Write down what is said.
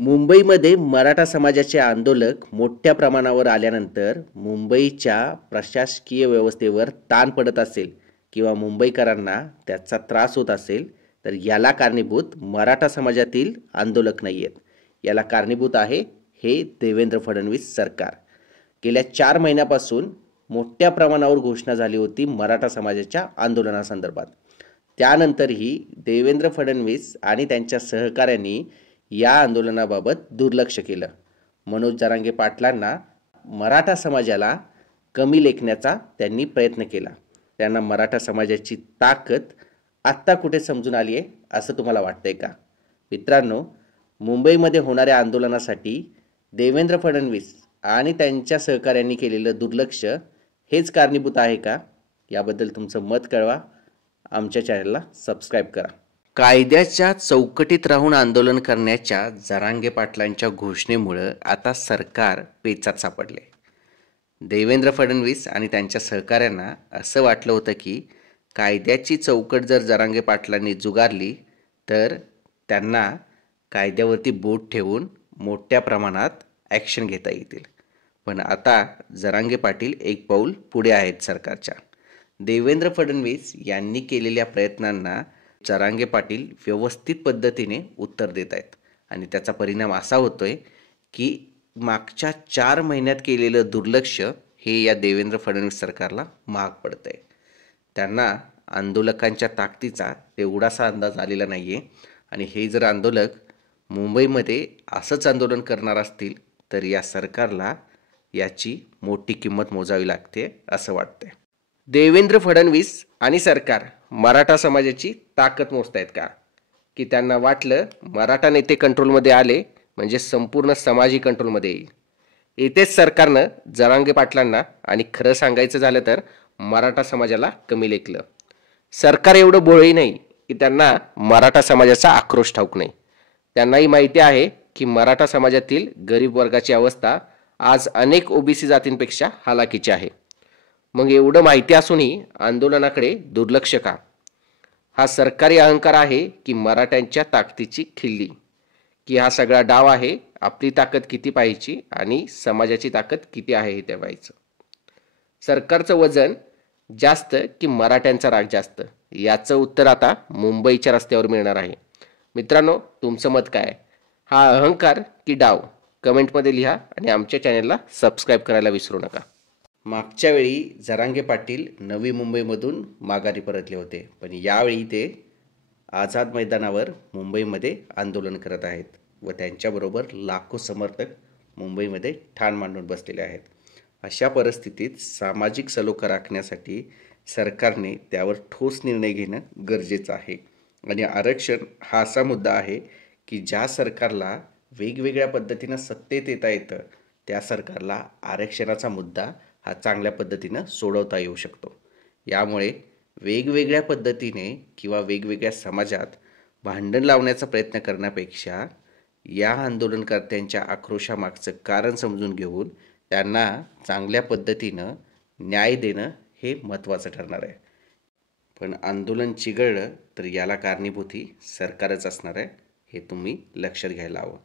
मुंबईमध्ये मराठा समाजाचे आंदोलक मोठ्या प्रमाणावर आल्यानंतर मुंबईच्या प्रशासकीय व्यवस्थेवर ताण पडत असेल किंवा मुंबईकरांना त्याचा त्रास होत असेल तर याला कारणीभूत मराठा समाजातील आंदोलक नाही आहेत. याला कारणीभूत आहे हे देवेंद्र फडणवीस सरकार. गेल्या 4 महिन्यापासून मोठ्या प्रमाणावर घोषणा झाली होती मराठा समाजाच्या आंदोलनासंदर्भात. त्यानंतरही देवेंद्र फडणवीस आणि त्यांच्या सहकाऱ्यांनी या आंदोलनाबाबत दुर्लक्ष केलं. मनोज जरांगे पाटलांना मराठा समाजाला कमी लेखण्याचा त्यांनी प्रयत्न केला. त्यांना मराठा समाजाची ताकद आत्ता कुठे समजून आली आहे असं तुम्हाला वाटतंय का? मित्रांनो, मुंबईमध्ये होणाऱ्या आंदोलनासाठी देवेंद्र फडणवीस आणि त्यांच्या सहकाऱ्यांनी केलेलं दुर्लक्ष हेच कारणीभूत आहे का? याबद्दल तुमचं मत कळवा. आमच्या चॅनलला सबस्क्राईब करा. कायद्याच्या चौकटीत राहून आंदोलन करण्याच्या जरांगे पाटलांच्या घोषणेमुळं आता सरकार पेचात सापडले. देवेंद्र फडणवीस आणि त्यांच्या सहकाऱ्यांना असं वाटलं होतं की कायद्याची चौकट जर जरांगे पाटलांनी जुगारली तर त्यांना कायद्यावरती बोट ठेवून मोठ्या प्रमाणात ॲक्शन घेता येतील. पण आता जरांगे पाटील एक पाऊल पुढे आहेत सरकारच्या. देवेंद्र फडणवीस यांनी केलेल्या प्रयत्नांना जरांगे पाटील व्यवस्थित पद्धतीने उत्तर देत आहेत आणि त्याचा परिणाम असा होतोय की मागच्या 4 महिन्यात केलेलं दुर्लक्ष हे या देवेंद्र फडणवीस सरकारला महाग पडतंय. त्यांना आंदोलकांच्या ताकदीचा तेवढासा अंदाज आलेला नाही आहे आणि हे जर आंदोलक मुंबईमध्ये असंच आंदोलन करणार असतील तर या सरकारला याची मोठी किंमत मोजावी लागते असं वाटतंय. देवेंद्र फडणवीस आणि सरकार मराठा समाजाची ताकद मोजतायत का? की त्यांना वाटलं मराठा नेते कंट्रोलमध्ये आले म्हणजे संपूर्ण समाजही कंट्रोलमध्ये येईल. येथेच सरकारनं जरांगे पाटलांना आणि खरं सांगायचं झालं तर मराठा समाजाला कमी लेखलं. सरकार एवढं भोळंही नाही की त्यांना मराठा समाजाचा आक्रोश ठाऊक नाही. त्यांनाही माहिती आहे की मराठा समाजातील गरीब वर्गाची अवस्था आज अनेक ओबीसी जातींपेक्षा हालाकीची आहे. मग एवढं माहिती असूनही आंदोलनाकडे दुर्लक्ष का? हा सरकारी अहंकार आहे की मराठ्यांच्या ताकदीची खिल्ली? की हा सगळा डाव आहे आपली ताकद किती पाहायची आणि समाजाची ताकद किती आहे हे ठरवायचं? सरकारचं वजन जास्त की मराठ्यांचा राग जास्त? याचं उत्तर आता मुंबईच्या रस्त्यावर मिळणार आहे. मित्रांनो, तुमचं मत काय? हा अहंकार की डाव? कमेंटमध्ये लिहा आणि आमच्या चॅनलला सबस्क्राईब करायला विसरू नका. मागच्या वेळी जरांगे पाटील नवी मुंबईमधून माघारी परतले होते, पण यावेळी ते आझाद मैदानावर मुंबईमध्ये आंदोलन करत आहेत व त्यांच्याबरोबर लाखो समर्थक मुंबईमध्ये ठाण मांडून बसलेले आहेत. अशा परिस्थितीत सामाजिक सलोखा राखण्यासाठी सरकारने त्यावर ठोस निर्णय घेणं गरजेचं आहे. आणि आरक्षण हा असा मुद्दा आहे की ज्या सरकारला वेगवेगळ्या पद्धतीनं सत्तेत येता येतं त्या सरकारला आरक्षणाचा मुद्दा हा चांगल्या पद्धतीनं सोडवता येऊ शकतो. यामुळे वेगवेगळ्या पद्धतीने किंवा वेगवेगळ्या समाजात भांडण लावण्याचा प्रयत्न करण्यापेक्षा या आंदोलनकर्त्यांच्या आक्रोशामागचं कारण समजून घेऊन त्यांना चांगल्या पद्धतीनं न्याय देणं हे महत्त्वाचं ठरणार आहे. पण आंदोलन चिघळलं तर याला कारणीभूत ही सरकारच असणार आहे, हे तुम्ही लक्षात घ्यायला हवं.